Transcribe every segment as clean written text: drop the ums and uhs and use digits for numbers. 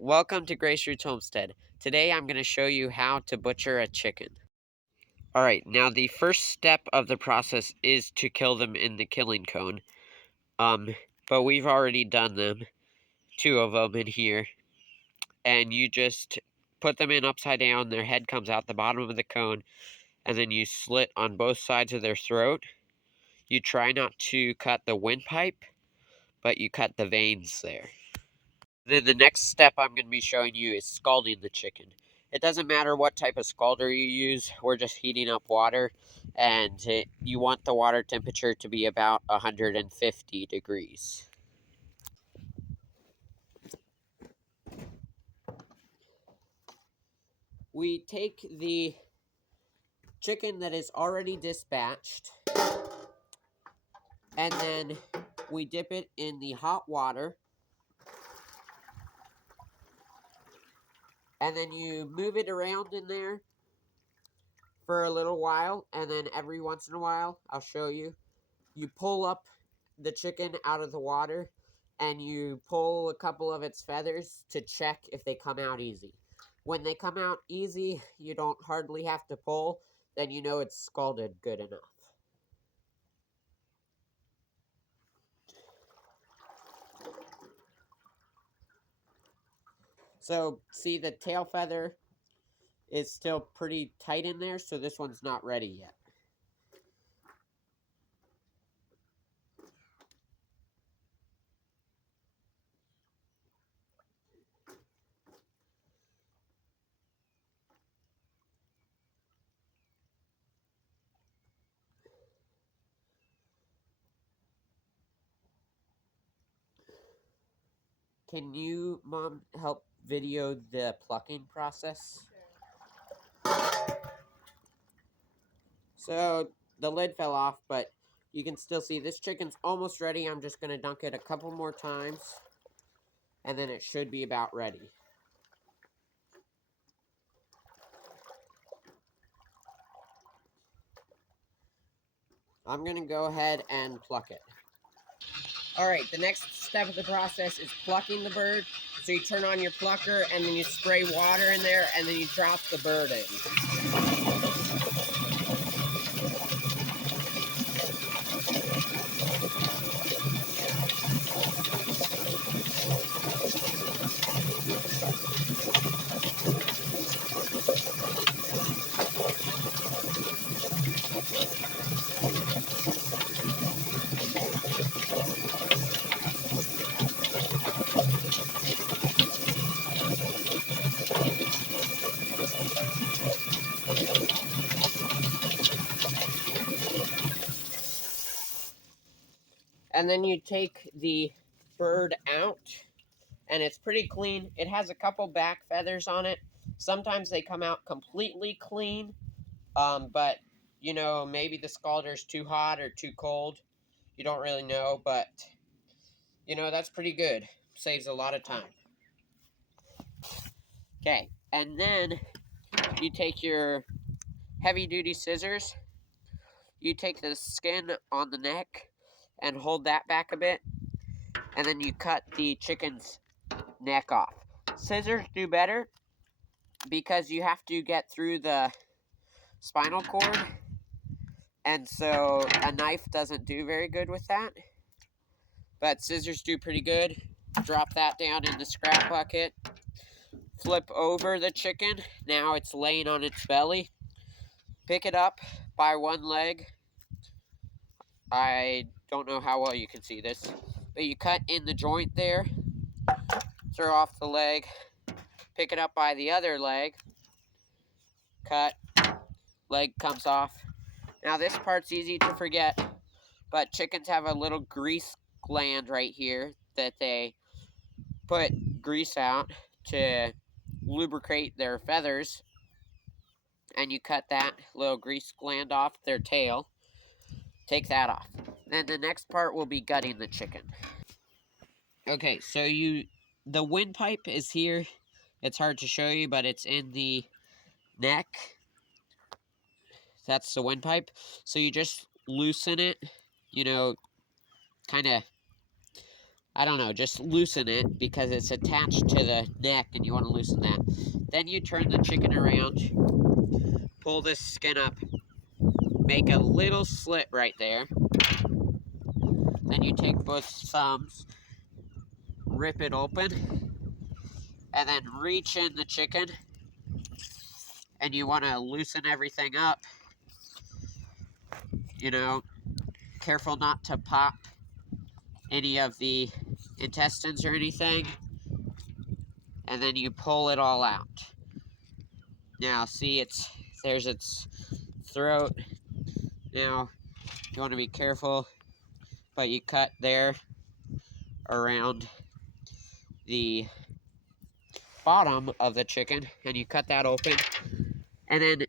Welcome to Graceroot's Homestead. Today I'm going to show you how to butcher a chicken. Alright, now the first step of the process is to kill them in the killing cone. But we've already done them, 2 of them in here. And you just put them in upside down, their head comes out the bottom of the cone, and then you slit on both sides of their throat. You try not to cut the windpipe, but you cut the veins there. Then the next step I'm going to be showing you is scalding the chicken. It doesn't matter what type of scalder you use, we're just heating up water, and you want the water temperature to be about 150 degrees. We take the chicken that is already dispatched, and then we dip it in the hot water, and then you move it around in there for a little while, and then every once in a while, I'll show you, you pull up the chicken out of the water and you pull a couple of its feathers to check if they come out easy. When they come out easy, you don't hardly have to pull, then you know it's scalded good enough. So, see, the tail feather is still pretty tight in there, so this one's not ready yet. Can you, Mom, help video the plucking process? So, the lid fell off, but you can still see this chicken's almost ready. I'm just going to dunk it a couple more times, and then it should be about ready. I'm going to go ahead and pluck it. Alright, the next step of the process is plucking the bird. So you turn on your plucker, and then you spray water in there, and then you drop the bird in. And then you take the bird out, and it's pretty clean. It has a couple back feathers on it. Sometimes they come out completely clean, but, you know, maybe the scalder's too hot or too cold. You don't really know, but, you know, that's pretty good. Saves a lot of time. Okay, and then you take your heavy-duty scissors. You take the skin on the neck and hold that back a bit, and then you cut the chicken's neck off. Scissors do better because you have to get through the spinal cord, and so a knife doesn't do very good with that. But scissors do pretty good. Drop that down in the scrap bucket. Flip over the chicken. Now it's laying on its belly. Pick it up by one leg. I don't know how well you can see this, but you cut in the joint there. Throw off the leg. Pick it up by the other leg. Cut. Leg comes off. Now this part's easy to forget, but chickens have a little grease gland right here that they put grease out to lubricate their feathers, and you cut that little grease gland off their tail. Take that off. Then the next part will be gutting the chicken. Okay, so the windpipe is here. It's hard to show you, but it's in the neck. That's the windpipe. So you just loosen it, you know, kind of, I don't know, just loosen it because it's attached to the neck and you want to loosen that. Then you turn the chicken around, pull this skin up, make a little slit right there. Then you take both thumbs, rip it open, and then reach in the chicken. And you want to loosen everything up. You know, careful not to pop any of the intestines or anything. And then you pull it all out. Now, see, there's its throat. Now, you want to be careful, but you cut there around the bottom of the chicken, and you cut that open. And then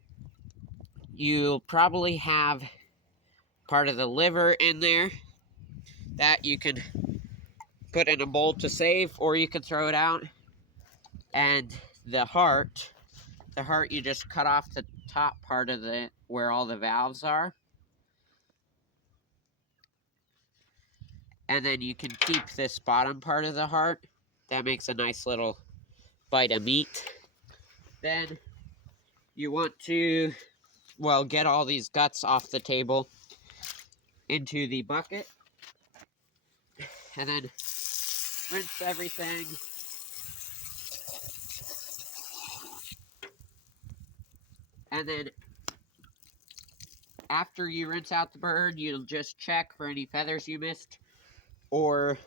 you'll probably have part of the liver in there that you can put in a bowl to save, or you can throw it out. And the heart you just cut off the top part of where all the valves are. And then you can keep this bottom part of the heart. That makes a nice little bite of meat. Then you want to, well, get all these guts off the table into the bucket. And then rinse everything. And then after you rinse out the bird, you'll just check for any feathers you missed, or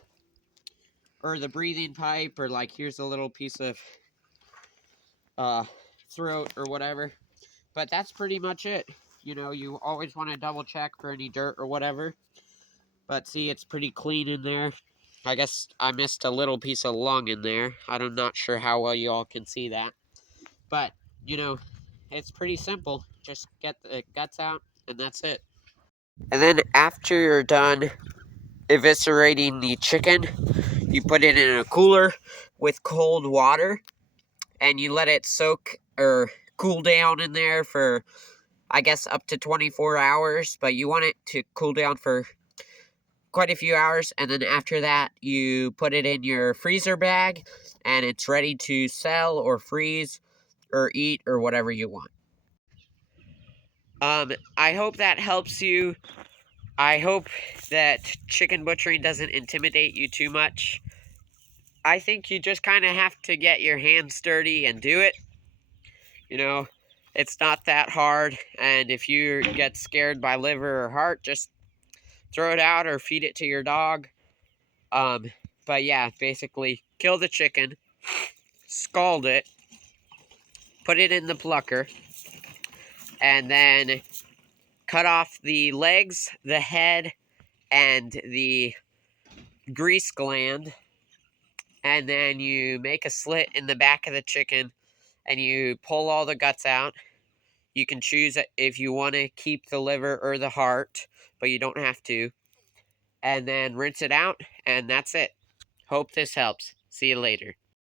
the breathing pipe, or like here's a little piece of throat or whatever. But that's pretty much it. You know, you always want to double check for any dirt or whatever. But see, it's pretty clean in there. I guess I missed a little piece of lung in there. I'm not sure how well you all can see that. But, you know, it's pretty simple. Just get the guts out, and that's it. And then after you're done eviscerating the chicken, you put it in a cooler with cold water, and you let it soak or cool down in there for, I guess, up to 24 hours. But you want it to cool down for quite a few hours, and then after that you put it in your freezer bag, and it's ready to sell or freeze or eat or whatever you want. I hope that helps you. I hope that chicken butchering doesn't intimidate you too much. I think you just kind of have to get your hands dirty and do it. You know, it's not that hard, and if you get scared by liver or heart, just throw it out or feed it to your dog. But yeah, basically, kill the chicken, scald it, put it in the plucker, and then cut off the legs, the head, and the grease gland. And then you make a slit in the back of the chicken, and you pull all the guts out. You can choose if you want to keep the liver or the heart, but you don't have to. And then rinse it out, and that's it. Hope this helps. See you later.